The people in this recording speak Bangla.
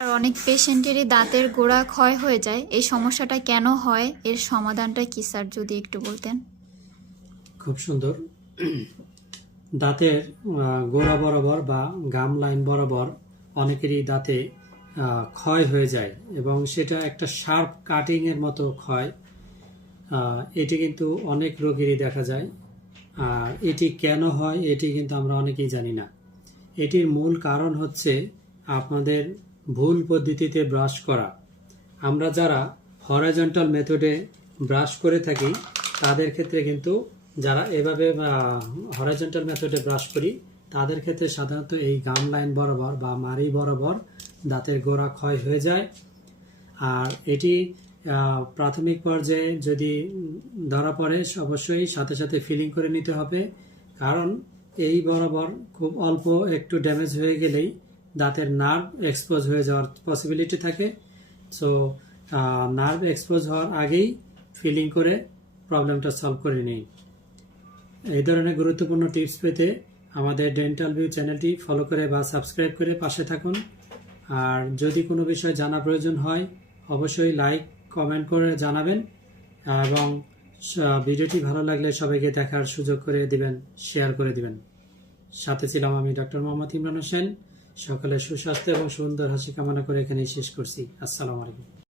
অনেক পেশেন্টেরই দাঁতের গোড়া ক্ষয় হয়ে যায়। এই সমস্যাটা কেন হয়? এর সমাধানটা কি, স্যার, যদি একটু বলতেন? খুব সুন্দর। দাঁতের গোড়া বরাবর বা গাম লাইন বরাবর অনেকেরই দাঁতে ক্ষয় হয়ে যায় এবং সেটা একটা শার্প কাটিং এর মতো ক্ষয়। এটি কিন্তু অনেক রোগীরই দেখা যায়। আর এটি কেন হয়, এটি কিন্তু আমরা অনেকেই জানি না। এটির মূল কারণ হচ্ছে আপনাদের ভুল পদ্ধতিতে ব্রাশ করা। আমরা যারা হরাইজন্টাল মেথডে ব্রাশ করে থাকি, তাদের ক্ষেত্রে কিন্তু যারা এভাবে হরাইজন্টাল মেথডে ব্রাশ করি, তাদের ক্ষেত্রে সাধারণত এই গাম লাইন বরাবর বা মারি বরাবর দাঁতের গোড়া ক্ষয় হয়ে যায়। আর এটি প্রাথমিক পর্যায়ে যদি ধরা পড়ে, অবশ্যই সাথে সাথে ফিলিং করে নিতে হবে। কারণ এই বরাবর খুব অল্প একটু ড্যামেজ হয়ে গেলেই দাঁতের নার্ভ এক্সপোজ হয়ে যাওয়ার পসিবিলিটি থাকে। সো নার্ভ এক্সপোজ হওয়ার আগেই ফিলিং করে প্রবলেমটা সলভ করে নিই এই ধরনের গুরুত্বপূর্ণ টিপস পেতে আমাদের ডেন্টাল ভিউ চ্যানেলটি ফলো করে বা সাবস্ক্রাইব করে পাশে থাকুন। আর যদি কোনো বিষয় জানা প্রয়োজন হয়, অবশ্যই লাইক কমেন্ট করে জানাবেন এবং ভিডিওটি ভালো লাগলে সবাইকে দেখার সুযোগ করে দিবেন শেয়ার করে দিবেন। সাথে ছিলাম আমি ডক্টর মোহাম্মদ ইমরান হোসেন। সকালে সুস্বাস্থ্য এবং সুন্দর হাসি কামনা করে এখানেই শেষ করছি। আসসালামু আলাইকুম।